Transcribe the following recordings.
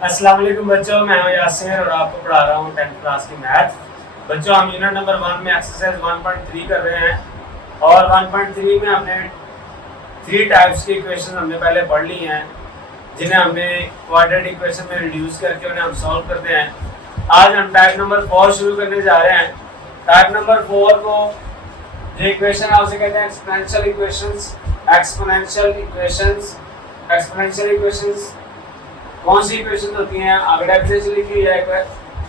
अस्सलाम वालेकुम बच्चों, मैं हूं यासिर और आपको पढ़ा रहा हूं 10th क्लास की मैथ। बच्चों, हम यूनिट नंबर 1 में एक्सरसाइज 1.3 कर रहे हैं और 1.3 में हमने 3 टाइप्स की इक्वेशन हमने पहले पढ़ ली हैं, जिन्हें हमने क्वाड्रेटिक इक्वेशन में रिड्यूस करके उन्हें हम सॉल्व करते हैं। आज हम टाइप नंबर 4 शुरू करने जा रहे हैं। टाइप नंबर 4 को जो इक्वेशन है उसे कहते हैं exponential equations. Exponential equations exponential equations कौन सी इक्वेशन होती हैं? आगे डेफिनेशन लिखी है,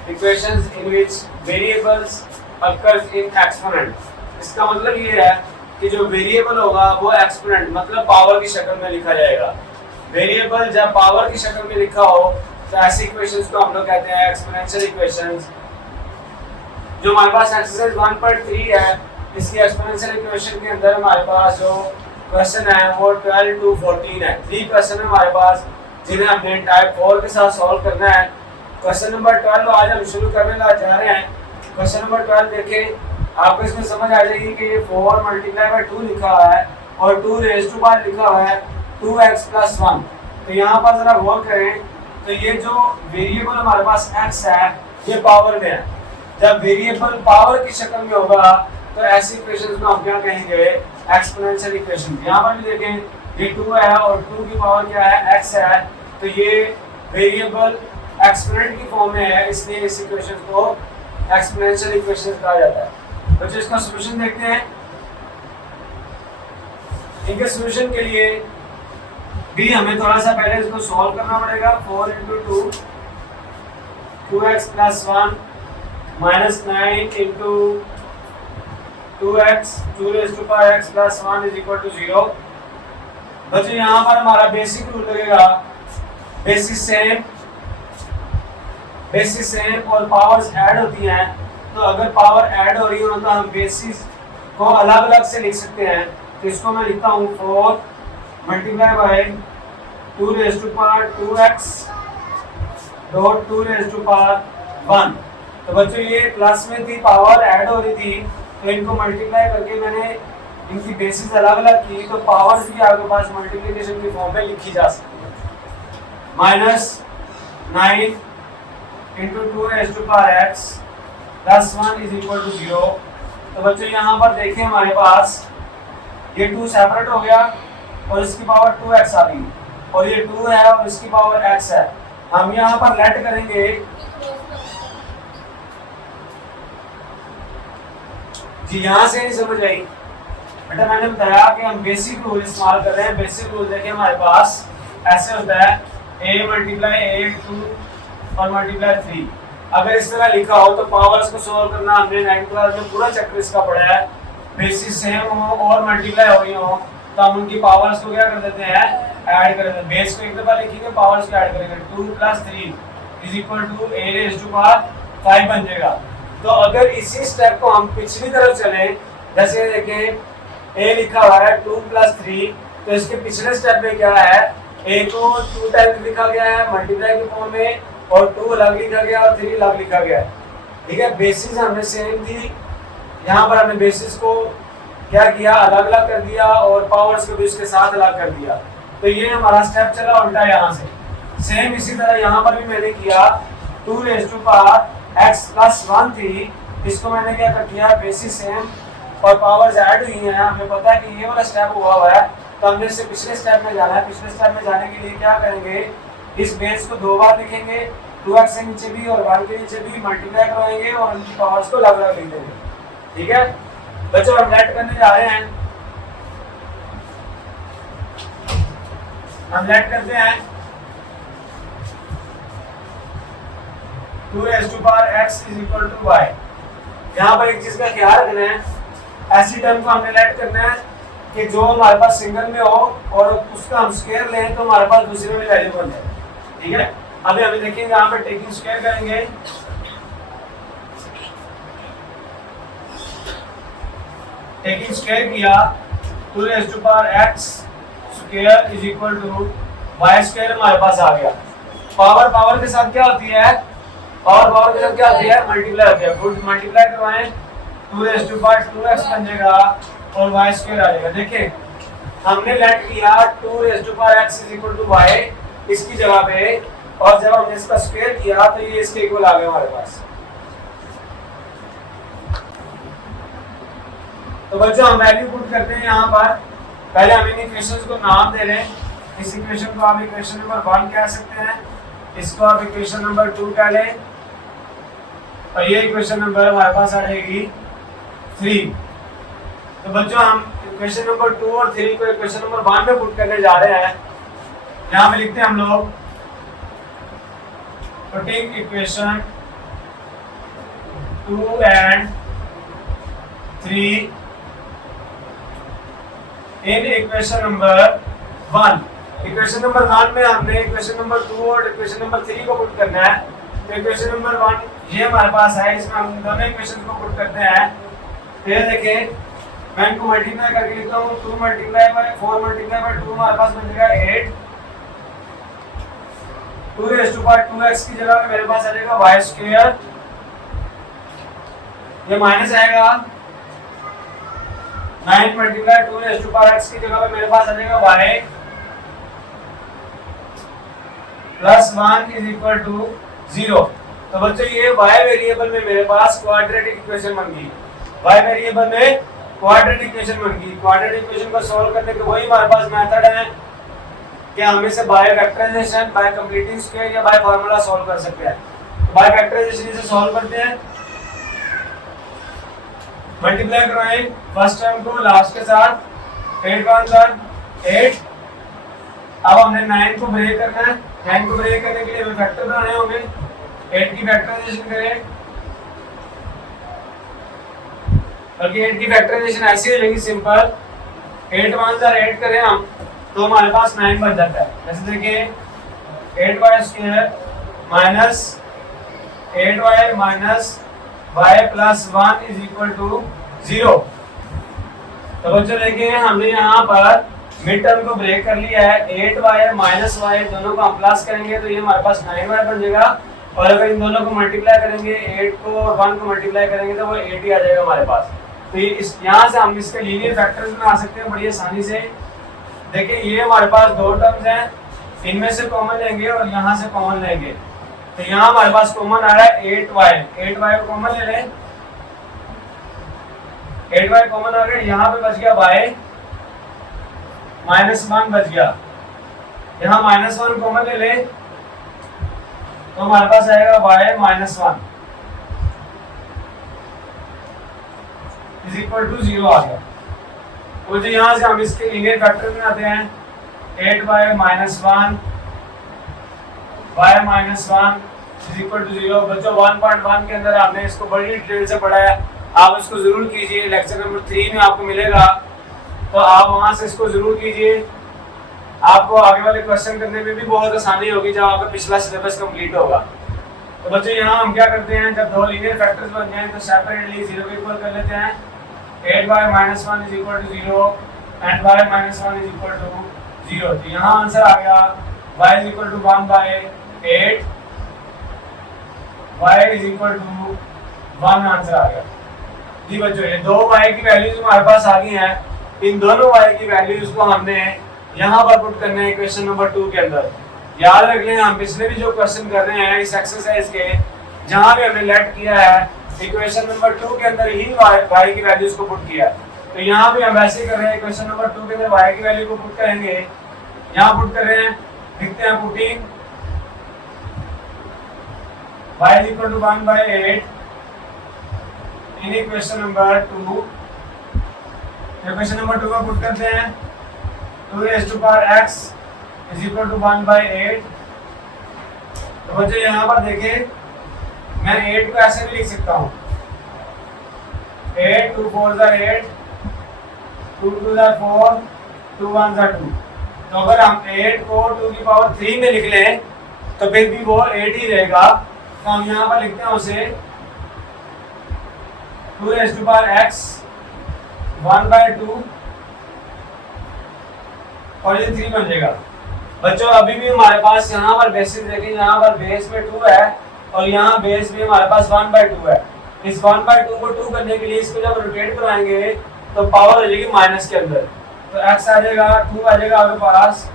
equations in which variables occurs in exponent. इसका मतलब ये है कि जो वेरिएबल होगा वो एक्सपोनेंट मतलब पावर की शक्ल में लिखा जाएगा। वेरिएबल जब पावर की शक्ल में लिखा हो तो ऐसी इक्वेशंस को हम लोग कहते हैं एक्सपोनेंशियल इक्वेशंस। जो हमारे पास एक्सरसाइज 1.3 है, इसकी एक्सपोनेंशियल इक्वेशन के अंदर हमारे पास जो क्वेश्चन है वो 12 to 14 है। 3 क्वेश्चन है हमारे पास जिन्हें हमने टाइप 4 के साथ सॉल्व करना है। क्वेश्चन नंबर 12 आज हम शुरू करने जा रहे हैं। क्वेश्चन नंबर 12 देखें, आपको इसमें समझ आ जाएगी कि ये 4 मल्टीप्लाई बाय 2 लिखा हुआ है और 2 रेज़ टू पावर लिखा हुआ है 2x + 1। तो यहाँ पर जरा गौर करें तो ये जो वेरिएबल हमारे पास x है ये पावर में है। जब वेरिएबल पावर की शक्ल में होगा तो ऐसी इक्वेशंस को हम क्या कहेंगे? Exponential equation. यहाँ पर भी देखें, ये 2 है और 2 की पावर क्या है? x है। तो ये वेरिएबल एक्सपोनेंट की फॉर्म में है, इसलिए इस इक्वेशन को एक्सपोनेंशियल इक्वेशन कहा जाता है। तो इसका सॉल्यूशन देखते हैं। इनके सॉल्यूशन के लिए भी हमें थोड़ा सा पहले इसको सॉल्व करना पड़ेगा। 4 × 2 2x + 1 -9 × 2x 2x + 1 = 0। बच्चों, यहाँ पर हमारा बेसिक रूल लगेगा, बेसिस सेम और पावर्स ऐड होती हैं। तो अगर पावर ऐड हो रही हो तो हम बेसिस को अलग अलग से लिख सकते हैं। तो इसको मैं लिखता हूँ 4 × 2 raised to power 2x dot 2 raised to power 1। तो बच्चों ये प्लस में थी, पावर ऐड हो रही थी, तो इनको मल्टीप्लाई करके मैंने इनकी बेसिस अलग अलग की, तो पावर्स भी आपके पास मल्टीप्लिकेशन की फॉर्म में लिखी जा सकती है। -9 × 2 raised to power x + 1 = 0। तो बच्चों यहाँ पर देखें, हमारे पास ये 2 सेपरेट हो गया और इसकी पावर 2x आ गई और ये 2 है और इसकी पावर x है। हम यहाँ पर लेट करेंगे जी, यहाँ से नहीं समझ आई बेटा, मैंने बताया कि हम बेसिक रूल इस्तेमाल कर रहे हैं। बेसिक रूल देखिए, हमारे पास ऐसे होता है a × a 2 और × 3। अगर इस तरह लिखा हो तो पावर्स को सॉल्व करना हमने 9th क्लास में पूरा चैप्टर इसका पढ़ा है। बेसिस सेम हो और मल्टीप्लाई हो रही हो तो हम उनकी पावर्स को क्या कर देते हैं? ऐड कर देते हैं। बेस को एक दफा लिखेंगे, पावर्स को ऐड करेंगे। 2 + 3 = a raised to power 5 बन जाएगा। तो अगर इसी स्टेप को हम पिछली तरफ चले, जैसे देखें a लिखा हुआ है 2 + 3, तो इसके पिछले स्टेप में क्या है? a को 2 टाइम्स लिखा गया है मल्टीप्लाई की फॉर्म में और 2 अलग लिखा गया और 3 अलग लिखा गया। ठीक है, बेसिस हमने सेम थी, यहाँ पर हमने बेसिस को क्या किया? अलग अलग कर दिया और पावर्स को भी उसके साथ अलग कर दिया। तो ये हमारा स्टेप चला उल्टा यहाँ से। सेम इसी तरह यहाँ पर भी मैंने किया, 2 raised to power x + 1 थी, इसको मैंने क्या कर दिया? बेसिस सेम और पावर्स ऐड हुई हैं। हमें पता है कि ये वाला स्टेप हुआ है, तो हमने इससे पिछले स्टेप में जाना है। पिछले स्टेप में जाने के लिए क्या करेंगे? इस बेस को 2 बार लिखेंगे, 2x के नीचे भी और 1 के नीचे भी मल्टीप्लाई करवाएंगे और उनकी पावर्स को अलग अलग लिख देंगे। ठीक है बच्चों, हम लेट करने जा रहे हैं। हम लेट करते हैं 2 raised to power x = y। यहाँ पर एक चीज का ख्याल रखना है, ऐसी टर्म को हमने लेट करना है कि जो हमारे पास सिंगल में हो और उसका हम स्क्वायर लें तो हमारे पास दूसरे में वैल्यू बन जाए। ठीक है, अभी हमें देखेंगे यहाँ पे टेकिंग स्क्वायर करेंगे। टेकिंग स्क्वायर किया 2 raised to power x square = y² हमारे पास आ गया। पावर के साथ क्या होती है? पावर के साथ क्या होती है? मल्टीप्लाई होती है। गुड, मल्टीप्लाई करवाएं, 2 raised to power 2x बन जाएगा और y² आ जाएगा। देखिए, हमने लेट किया 2 raised to power x = y, इसकी जगह पे और जब हमने इसका स्क्वायर किया तो ये इसके इक्वल आ गया हमारे पास। तो बच्चों हम वैल्यू पुट करते हैं यहाँ पर। पहले हम इन इक्वेशंस को नाम दे रहे हैं। इस इक्वेशन को आप इक्वेशन नंबर 1 कह सकते हैं, इसको आप इक्वेशन नंबर 2 कह लें, और ये इक्वेशन नंबर हमारे पास आ जाएगी 3। तो बच्चों हम इक्वेशन नंबर 2 और 3 को इक्वेशन नंबर 1 में पुट करने जा रहे हैं। यहाँ पे लिखते हैं हम लोग putting equation 2 and 3 in equation number 1। इक्वेशन नंबर 1 में हमने इक्वेशन नंबर 2 और इक्वेशन नंबर 3 को पुट करना है। तो इक्वेशन नंबर 1 ये हमारे पास है, इसमें हम दोनों इक्वेशन को पुट करते हैं। फिर देखिए मैं इनको मल्टीप्लाई करके लिखता हूँ। 2 मल्टीप्लाई बाय 4 मल्टीप्लाई बाय 2 हमारे पास बन जाएगा 8। 2 रेज़ टू पावर 2x की जगह पे मेरे पास आ जाएगा y स्क्वायर, ये माइनस आएगा। 9 multiply 2 raise to power x की जगह पे मेरे पास आ जाएगा y plus 1 is equal to 0। तो बच्चों ये y वेरिएबल में मेरे पास क्वाड्रेटिक इक्वेशन बन गई। y वेरिएबल में क्वाड्रेटिक इक्वेशन बन गई। क्वाड्रेटिक इक्वेशन को सॉल्व करने के वही हमारे पास मेथड है कि हम इसे by factorization, by completing square या बाय फार्मूला सॉल्व कर सकते हैं। तो बाय फैक्टराइजेशन इसे सॉल्व करते हैं। मल्टीप्लाई करवाएं फर्स्ट टर्म को लास्ट के साथ। 8 1 8। अब हमने 9 को ब्रेक करना है। 9 को ब्रेक करने के लिए हमें फैक्टर बनाने होंगे। 8 की फैक्टराइजेशन करें, बल्कि 8 की फैक्टराइजेशन ऐसी हो जाएगी सिंपल। 8 1 8 करें हम तो हमारे पास 9 बन जाता है। जैसे देखिए 8y square minus 8y minus y plus 1 is equal to 0। तो बच्चों देखिए हमने यहाँ पर मिड टर्म को ब्रेक कर लिया है। 8y माइनस y दोनों को हम प्लस करेंगे तो ये हमारे पास 9y बन जाएगा। और अगर इन दोनों को मल्टीप्लाई करेंगे, 8 को और 1 को मल्टीप्लाई करेंगे तो वो 8 ही आ जाएगा हमारे पास। तो ये यहाँ से हम इसके लीनियर फैक्टर्स बना सकते हैं बड़ी आसानी से। देखिए ये हमारे पास दो टर्म्स हैं, इनमें से कॉमन लेंगे और यहाँ से कॉमन लेंगे। तो यहाँ हमारे पास कॉमन आ रहा है 8y को कॉमन ले लें। 8y कॉमन आ गया, यहाँ पे बच गया y माइनस 1 बच गया। यहाँ माइनस 1 कॉमन ले लें तो हमारे पास आएगा y minus 1 is equal to 0 आ गया। तो जो यहाँ से हम इसके लीनियर फैक्टर बनाते हैं 8y minus 1 y minus 1 is equal to 0। बच्चों 1.1 के अंदर आपने इसको बड़ी डिटेल से पढ़ा है, आप इसको जरूर कीजिए। लेक्चर नंबर 3 में आपको मिलेगा, तो आप वहां से इसको जरूर कीजिए। आपको आगे वाले क्वेश्चन करने में भी बहुत आसानी होगी जब आपका पिछला सिलेबस कंप्लीट होगा। तो बच्चों यहाँ हम क्या करते हैं, जब दो लीनियर फैक्टर्स बन जाएं तो सेपरेटली 0 को इक्वल कर लेते हैं। 8y minus 1 is equal to 0 and y minus 1 is equal to 0। तो यहाँ आंसर आ गया y is equal to 1/8, y is equal to 1 answer आ गया। जी बच्चों ये दो y की वैल्यूज हमारे पास आ गई हैं। इन दोनों y की वैल्यूज को हमने यहाँ पर पुट करना है इक्वेशन नंबर 2 के अंदर। याद रख लें हम पिछले भी जो क्वेश्चन कर रहे हैं इस एक्सरसाइज के, जहाँ भी हमने लेट किया है इक्वेशन नंबर 2 के अंदर ही y की वैल्यूज को पुट किया। तो यहाँ भी हम वैसे कर रहे हैं, इक्वेशन नंबर 2 के अंदर y की वैल्यू को पुट करेंगे। यहाँ पुट कर रहे हैं, लिखते हैं putting y is equal to 1/8 in equation number 2। Equation number 2 को पुट करते हैं 2 raised to power x is equal to 1/8। तो बच्चों यहाँ पर देखें मैं 8 को ऐसे भी लिख सकता हूँ 8 2 4 8 2 2 4 2 1 2। तो अगर हम 8 को 2 की पावर 3 में लिख लें तो फिर भी वो 8 ही रहेगा। तो हम यहाँ पर लिखते हैं उसे 2 raised to power x 1/2 और ये 3 बन जाएगा। बच्चों अभी भी हमारे पास यहाँ पर बेसिस देखें, यहाँ पर बेस में 2 है और यहाँ बेस में हमारे पास 1/2 है। इस 1/2 को 2 करने के लिए इसको जब रोटेट कराएंगे तो पावर हो जाएगी माइनस के अंदर। तो x आ जाएगा 2 आ जाएगा आपके पास,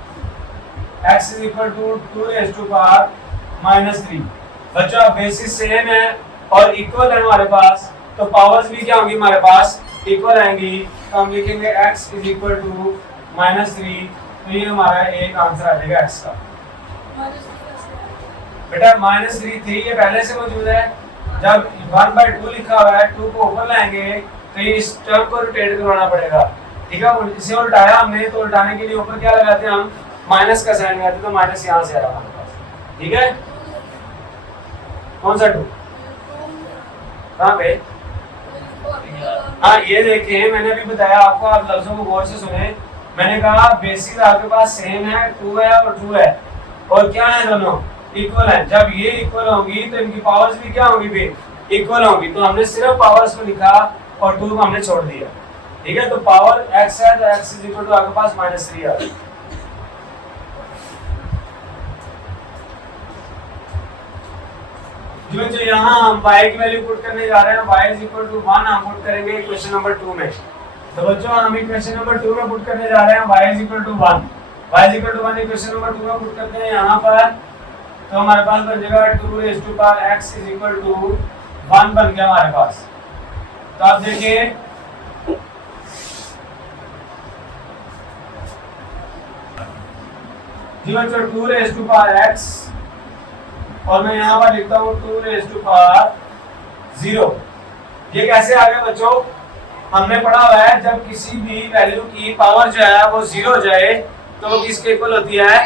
x is equal to 2 raised to power -3। बच्चों अब बेसिस सेम है और इक्वल है हमारे पास, तो पावर्स भी क्या होंगी हमारे पास, इक्वल आएंगी। तो हम लिखेंगे x इज इक्वल टू -3। तो ये हमारा एक आंसर आ जाएगा x का। बेटा -3 3 ये पहले से मौजूद है। जब 1/2 लिखा हुआ है, 2 को ऊपर लाएंगे तो ये इस टर्म को रोटेट करवाना पड़ेगा। ठीक है, इसे उल्टाया हमने, तो उल्टाने के लिए ऊपर क्या लगाते हैं हम, माइनस का साइन लगाते हैं, तो माइनस यहाँ से आ रहा हमारे पास। ठीक है, कौन सा 2 कहाँ पे? हाँ ये देखिए, मैंने अभी बताया आपको, आप लफ्जों को गौर से सुने। मैंने कहा बेसिस आपके पास सेम है, 2 है और 2 है, और क्या है दोनों इक्वल है। जब ये इक्वल होंगी तो इनकी पावर्स भी क्या होंगी फिर, इक्वल होंगी। तो हमने सिर्फ पावर्स को लिखा और 2 को हमने छोड़ दिया। ठीक है, तो पावर x है, तो x इज इक्वल टू आपके पास -3 आ गई। जो यहाँ हम y की वैल्यू पुट करने जा रहे हैं, y इज इक्वल टू 1 हम पुट करेंगे क्वेश्चन नंबर 2 में। तो बच्चों हम इक्वेशन नंबर 2 में पुट करने जा रहे हैं y is equal to 1। y is equal to 1 इक्वेशन नंबर 2 में पुट करते हैं यहाँ पर, तो हमारे पास बन जाएगा 2 raise to power x is equal to 1 बन गया हमारे पास। तो आप देखिए जी बच्चों 2 रेज़ टू पावर x, और मैं यहाँ पर लिखता हूँ 2 रेज़ टू पावर 0। ये कैसे आ गया बच्चों, हमने पढ़ा हुआ है जब किसी भी वैल्यू की पावर जो है वो 0 हो जाए तो वो किसके इक्वल होती है,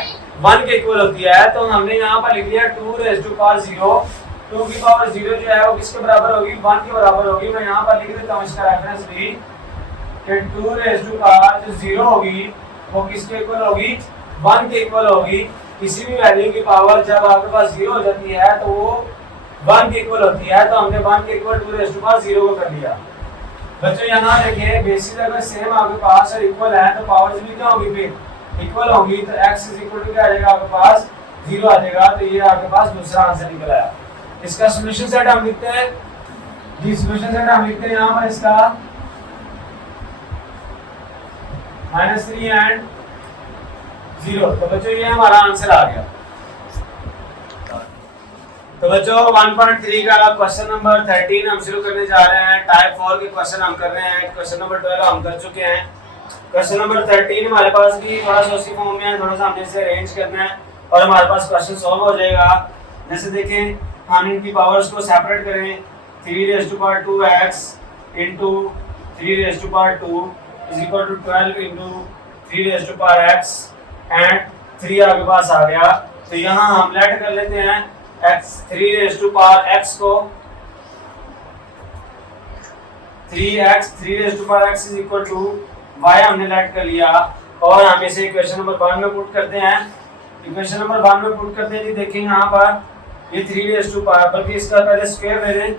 1 के इक्वल होती है। तो हमने यहाँ पर लिख लिया 2 रेज़ टू पावर 0। 2 की पावर 0 जो है वो किसके बराबर होगी, 1 के बराबर होगी। मैं यहाँ पर लिख देता हूँ इसका रेफरेंस भी कि 2 रेज़ टू पावर जो 0 होगी वो किसके इक्वल होगी, 1 के इक्वल होगी। किसी भी वैल्यू की पावर जब आपके पास 0 हो जाती है तो वो 1 के इक्वल होती है। तो हमने 1 के इक्वल 2 रेज़ टू पावर 0 को कर लिया। बच्चों यहाँ देखिए बेसिस अगर सेम आपके पास और इक्वल है तो पावर्स भी क्या होगी फिर इक्वल होगी। तो x इज इक्वल टू क्या आ जाएगा आपके पास, 0 आ जाएगा। तो ये आपके पास दूसरा आंसर निकल आया। इसका सॉल्यूशन सेट हम लिखते हैं जी, सॉल्यूशन सेट हम लिखते हैं यहाँ पर इसका -3 एंड 0। तो बच्चों ये हमारा आंसर आ गया। तो बच्चों 1.3 का क्वेश्चन नंबर 13 हम शुरू करने जा रहे हैं। टाइप 4 के क्वेश्चन हम कर रहे हैं। क्वेश्चन नंबर 12 हम कर चुके हैं। क्वेश्चन नंबर 13 हमारे पास भी थोड़ा सा उसी फॉर्म में है, थोड़ा सा हमने इसे अरेंज करना है और हमारे पास क्वेश्चन सॉल्व हो जाएगा। जैसे देखें, हम इनकी पावर्स को सेपरेट करें। 3 raise to power 2x into 3 raise to power 2 is equal to 12 into 3 raise to power x and 3 आपके पास आ गया। तो यहाँ हम लेट कर लेते हैं x 3 raise to power x को 3x 3 raise to power x is equal to y हमने लेट कर लिया और हम इसे इक्वेशन नंबर 1 में पुट करते हैं। इक्वेशन नंबर 1 में पुट करते हैं जी। देखिए यहाँ पर ये 3 रेज़ टू पावर, बल्कि इसका पहले स्क्वायर ले लें,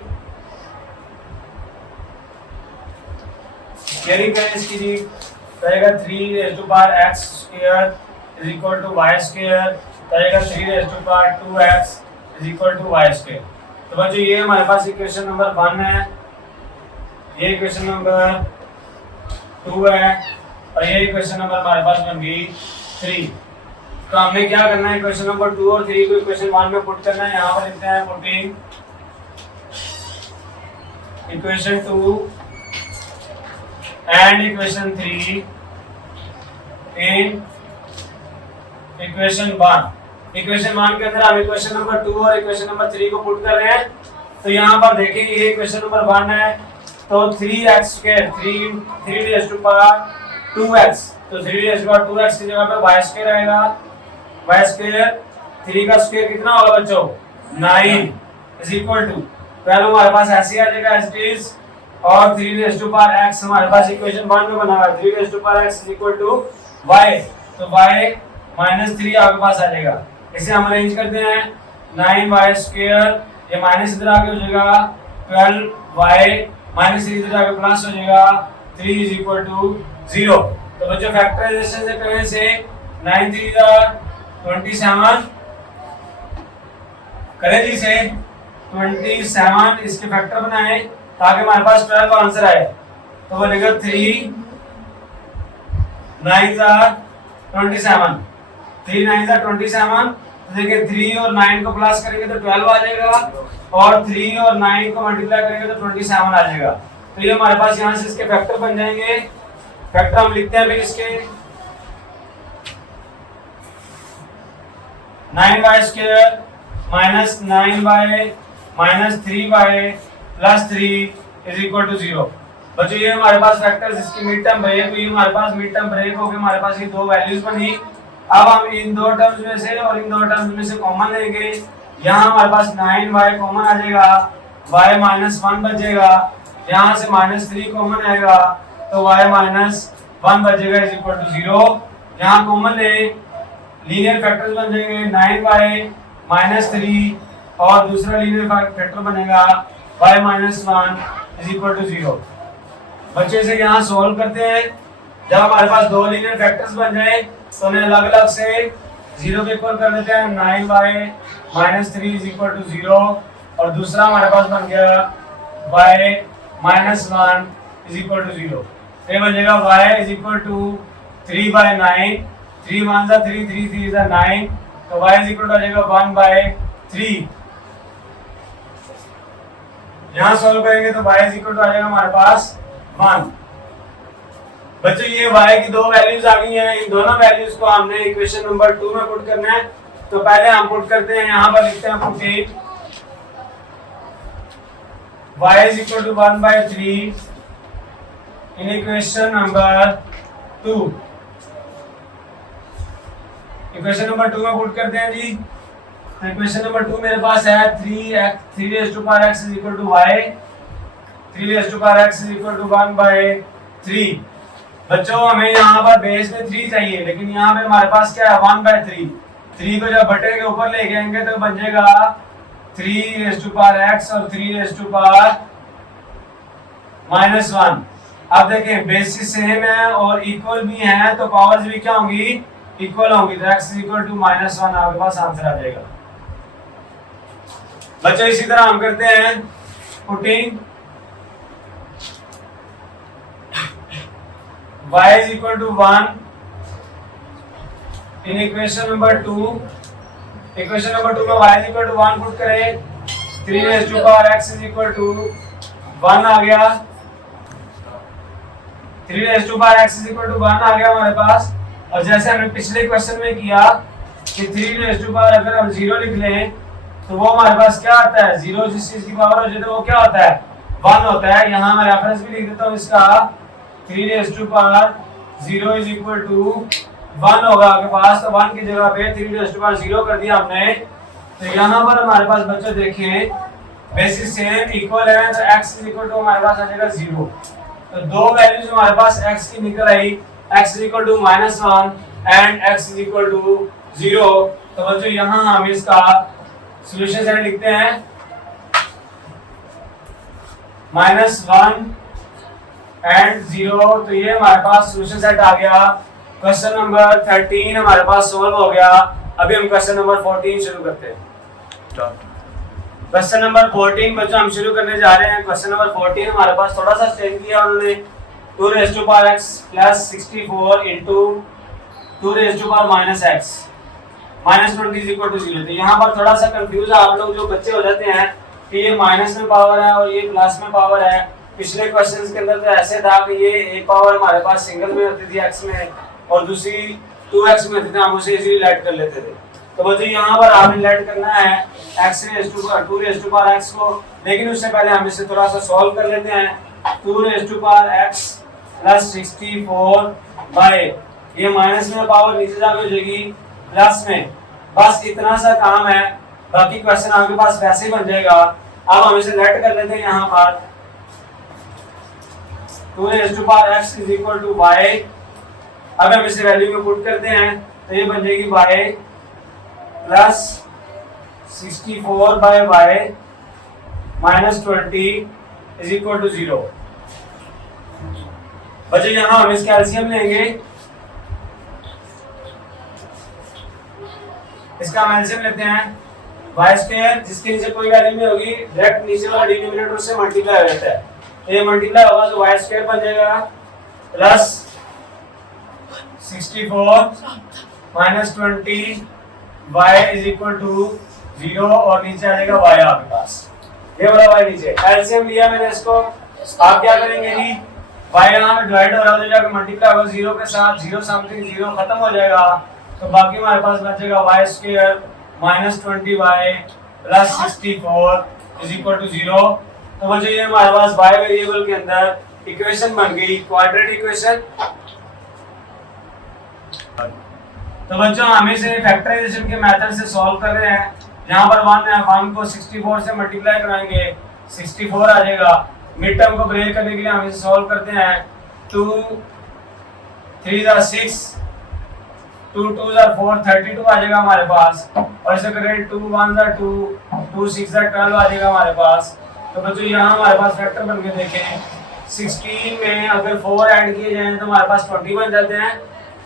स्क्वायरिंग करें इसकी जी। रहेगा 3 raise to power x square is equal to y square, रहेगा 3 raise to power 2x is equal to y square. तो बच्चों ये हमारे पास इक्वेशन नंबर 1 है, ये इक्वेशन नंबर 2 है और ये इक्वेशन नंबर हमारे पास बन गई 3। तो हमने क्या करना है, इक्वेशन नंबर 2 और 3 को इक्वेशन 1 में पुट करना है। यहाँ पर लिखते हैं putting equation 2 and equation 3 in equation 1। Equation 1 के अंदर हम इक्वेशन नंबर 2 और इक्वेशन नंबर 3 को पुट कर रहे हैं। तो यहाँ पर देखें ये इक्वेशन नंबर 1 है, तो 3x square 3 raise to power 2x, तो 3 रेज़ टू पावर 2x की जगह पे y स्क्वायर आएगा। y स्क्वायर 3 का स्क्वायर कितना होगा बच्चों, 9 इज इक्वल टू, पहले हमारे पास ऐसे आ जाएगा एज इट इज, और 3 रेज़ टू पावर x हमारे पास इक्वेशन 1 में बना हुआ है। 3 raise to power x is equal to y, तो y -3 आपके पास आ जाएगा। इसे हम अरेंज करते हैं 9y स्क्वायर, ये माइनस इधर आके हो जाएगा 12y माइनस 3 इधर आके प्लस हो जाएगा 3 इज इक्वल टू 0। तो बच्चों फैक्टराइजेशन से करने से 9 3 27 करें जी से 27 इसके फैक्टर बनाए ताकि हमारे पास 12 आंसर आए। तो बनेगा 3 9 27 3 9 27, तो देखिए 3 और 9 को प्लस करेंगे तो 12 आ जाएगा और 3 और 9 को मल्टीप्लाई करेंगे तो 27 आ जाएगा। तो ये हमारे पास यहाँ से इसके फैक्टर बन जाएंगे। फैक्टर हम लिखते हैं फिर इसके 9y square minus 9y minus 3y plus 3 is equal to 0। बच्चों ये हमारे पास फैक्टर्स इसकी मिड टर्म ब्रेक हुई, हमारे पास मिड टर्म ब्रेक हो गए, हमारे पास ये दो वैल्यूज बनी। अब हम इन दो टर्म्स में से और इन दो टर्म्स में से कॉमन लेंगे। यहाँ हमारे पास 9y कॉमन आ जाएगा, y माइनस 1 बचेगा, यहाँ से माइनस 3 कॉमन आएगा तो y माइनस 1 बचेगा इज इक्वल टू 0। यहाँ कॉमन ले लीनियर फैक्टर्स बन जाएंगे 9y माइनस 3 और दूसरा लीनियर फैक्टर बनेगा y minus 1 is equal to 0। बच्चे से यहाँ सॉल्व करते हैं। जब हमारे पास दो लीनियर फैक्टर्स बन जाए तो उन्हें अलग अलग से 0 के इक्वल कर देते हैं। 9y minus 3 is equal to 0 और दूसरा हमारे पास बन गया y minus 1 is equal to 0। ये बन जाएगा y is equal to 3 by 9, 3 1 जा 3, 3 3 जा 9, तो y इज इक्वल टू आ जाएगा 1 बाय 3। यहाँ सॉल्व करेंगे तो y इज इक्वल टू आ जाएगा हमारे पास 1। बच्चों ये y की दो वैल्यूज आ गई हैं, इन दोनों वैल्यूज को हमने इक्वेशन नंबर 2 में पुट करना है। तो पहले हम पुट करते हैं, यहाँ पर लिखते हैं put it y is equal to 1 by 3 in equation number 2। Equation number 2 में पुट करते हैं जी। तो इक्वेशन नंबर 2 मेरे पास है 3 raised to power x is equal to y, 3 raised to power x is equal to 1 by 3। बच्चों हमें यहाँ पर बेस में 3 चाहिए, लेकिन यहाँ पे हमारे पास क्या है 1 by 3। 3 को जब बटे के ऊपर लेके आएंगे तो बन जाएगा 3 raised to power x और 3 raised to power माइनस 1। अब देखें बेसिस सेम है और इक्वल भी है तो पावर्स भी क्या होंगी, इक्वल होंगी। तो x is equal to minus 1 आपके पास आंसर आ जाएगा। बच्चों इसी तरह हम करते हैं putting y is equal to 1 in equation number 2। Equation number 2 में y is equal to 1 put करें, 3 raised to power x is equal to 1 आ गया, 3 raised to power x is equal to 1 आ गया हमारे पास। और जैसे हमने पिछले क्वेश्चन में किया कि 3 raised to power अगर हम 0 लिख लें तो वो हमारे पास क्या आता है, 0 जिस चीज की पावर हो जाए तो वो क्या होता है 1 होता है। यहाँ मैं रेफरेंस भी लिख देता हूँ इसका, 3 raised to power 0 is equal to 1 होगा आपके पास। तो 1 की जगह पे 3 raised to power 0 कर दिया हमने। तो यहाँ पर हमारे पास बच्चों देखें बेसिस सेम इक्वल है तो x is equal to हमारे पास आ जाएगा 0। तो दो वैल्यूज हमारे पास x की निकल आई, x is equal to -1 and x is equal to 0। तो बच्चों यहाँ हम इसका सॉल्यूशन सेट लिखते हैं -1 एंड 0। तो ये हमारे पास सॉल्यूशन सेट आ गया। क्वेश्चन नंबर 13 हमारे पास सॉल्व हो गया। अभी हम क्वेश्चन नंबर 14 शुरू करते हैं। क्वेश्चन नंबर 14 बच्चों हम शुरू करने जा रहे हैं। क्वेश्चन नंबर 14 हमारे पास थोड़ा सा चेंज किया उन्होंने, 2 raised to power x plus 64 into 2 raised to power minus x minus 20 is equal to 0। तो यहाँ पर थोड़ा सा कंफ्यूज आप लोग जो बच्चे हो जाते हैं कि ये माइनस में पावर है और ये प्लस में पावर है। पिछले क्वेश्चंस के अंदर तो ऐसे था कि ये एक पावर हमारे पास सिंगल में होती थी x में और दूसरी 2x में होती थी, हम उसे इजीली लेट कर लेते थे। तो बच्चों यहाँ पर आपने लेट करना है x raised to power 2 raised to power x को, लेकिन उससे पहले हम इसे थोड़ा सा सॉल्व कर लेते हैं। 2 raised to power x plus 64 by ये माइनस में पावर नीचे जाके हो जाएगी प्लस में। बस इतना सा काम है, बाकी क्वेश्चन आपके पास वैसे ही बन जाएगा। अब हम इसे लेट कर लेते हैं यहाँ पर 2 raised to power x is equal to y। अब हम इसे वैल्यू में पुट करते हैं तो ये बन जाएगी y plus 64 by y minus 20 is equal to 0। बच्चों यहाँ हम इसका एलसीएम लेंगे, इसका हम एलसीएम लेते हैं y स्क्वायर जिसके नीचे कोई वैल्यू नहीं होगी, डायरेक्ट नीचे वाला डिनोमिनेटर से मल्टीप्लाई हो जाता है। तो ये मल्टीप्लाई होगा तो y स्क्वायर बन जाएगा plus 64 minus 20 y is equal to 0 और नीचे आ जाएगा y आपके पास, ये वाला y नीचे। एलसीएम लिया मैंने इसको, आप क्या करेंगे जी, y यहाँ में डिवाइड हो रहा है, जाकर मल्टीप्लाई होगा 0 के साथ, 0 समथिंग 0 खत्म हो जाएगा, तो बाकी हमारे पास बचेगा y square minus 20y plus 64 is equal to 0। तो बच्चों ये हमारे पास y वेरिएबल के अंदर इक्वेशन बन गई, क्वाड्रेटिक इक्वेशन। तो बच्चों हम इसे फैक्टराइजेशन के मेथड से सॉल्व कर रहे हैं। यहाँ पर 1 को 64 से मल्टीप्लाई कराएंगे, 64 आ जाएगा। मिड टर्म को ब्रेक करने के लिए हम इसे सॉल्व करते हैं। 2 3 6, 2 2 4, 32 आ जाएगा हमारे पास। और इसे करें 2 1 2, 2 6 12 आ जाएगा हमारे पास। तो बच्चों यहाँ हमारे पास फैक्टर बन के देखें, 16 में अगर 4 ऐड किए जाएं तो हमारे पास 20 बन जाते हैं,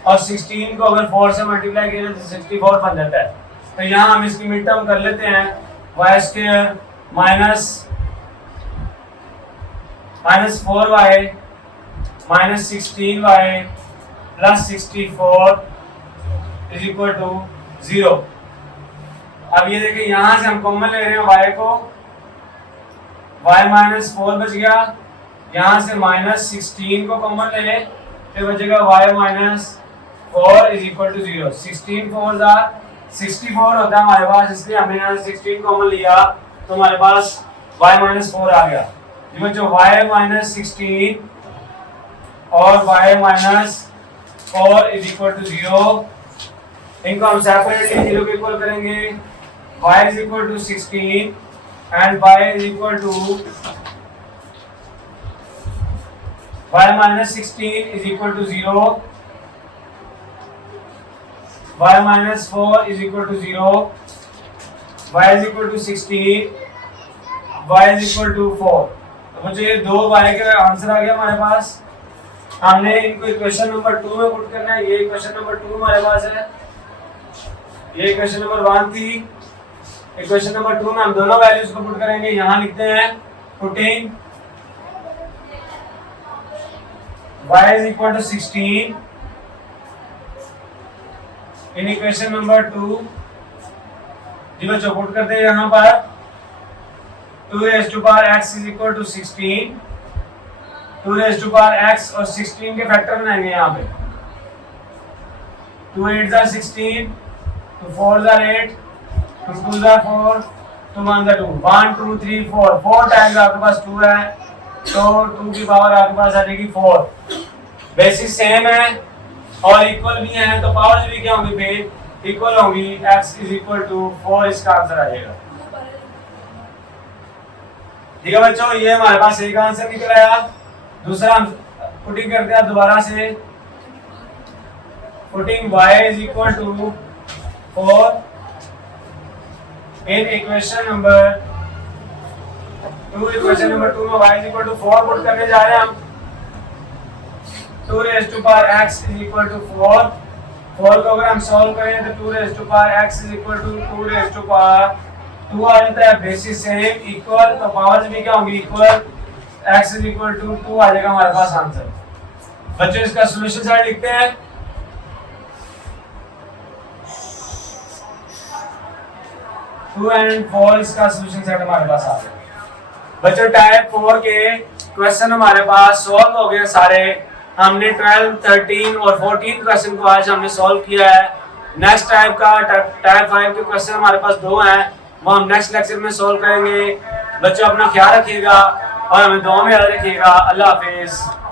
और 16 को अगर 4 से मल्टीप्लाई किया जाए तो 64 बन जाता है। तो यहाँ हम इसकी मिड टर्म कर लेते हैं, y square minus 4y minus 16y plus 64 is equal to 0। अब ये देखिए यहाँ से हम कॉमन ले रहे हैं y को, y माइनस 4 बच गया, यहाँ से माइनस 16 को कॉमन ले लें, फिर बचेगा y minus 4 is equal to 0। 16 4 64 होता है हमारे पास, इसलिए हमने यहाँ 16 कॉमन लिया तो हमारे पास y माइनस 4 आ गया। ये जो y माइनस 16 और y minus 4 is equal to 0, इनको हम सेपरेटली 0 के इक्वल करेंगे। y is equal to 16 and y is equal to y minus 16 is equal to 0, y minus 4 is equal to 0, y is equal to 16, y is equal to 4। तो मुझे ये दो y के answer आ गया हमारे पास। हमने इनको इक्वेशन नंबर 2 में पुट करना है। ये इक्वेशन नंबर 2 हमारे पास है, ये इक्वेशन नंबर 1 थी। इक्वेशन नंबर 2 में हम दोनों वैल्यूज को पुट करेंगे। यहाँ लिखते हैं putting y is equal to 16 in equation number 2, जी बच्चों पुट करते हैं यहाँ पर 2 raised to power x is equal to 16, 2 raised to power x और 16 के फैक्टर बनाएंगे यहाँ पे। 2 8 are 16, 2 4 are 8, 2 2 are 4, 2 1 are 2, 1 2 3 4, 4 times आपके पास 2 है, तो 2 की पावर आपके पास आ जाएगी 4। बेसिस सेम है और इक्वल भी है, तो पावर्स भी क्या होंगी फिर इक्वल होंगी। x इज इक्वल टू 4 इसका आंसर आ जाएगा। ठीक है बच्चों, ये हमारे पास एक आंसर निकल आया। दूसरा हम पुटिंग करते हैं दोबारा से, putting y is equal to 4 in equation number 2। Equation number 2 में y is equal to 4 put करने जा रहे हैं हम। 2 raised to power x is equal to 4 को अगर हम सॉल्व करें तो 2 raised to power x is equal to 2 raised to power 2 आ जाता है। बेसिस सेम इक्वल, तो पावर्स भी क्या होंगी equal, x is equal to 2 आ जाएगा हमारे पास आंसर। बच्चों इसका सॉल्यूशन साइड लिखते हैं। 2 and 4 इसका सॉल्यूशन सेट हमारे पास आ गया। बच्चों टाइप 4 के क्वेश्चन हमारे पास सॉल्व हो गए सारे। हमने 12, 13 और 14 क्वेश्चन को आज हमने सॉल्व किया है। नेक्स्ट टाइप 5 के क्वेश्चन हमारे पास 2 हैं, वो हम नेक्स्ट लेक्चर में सॉल्व करेंगे। बच्चों अपना ख्याल रखिएगा और हमें दुआ में याद रखिएगा। अल्लाह हाफिज।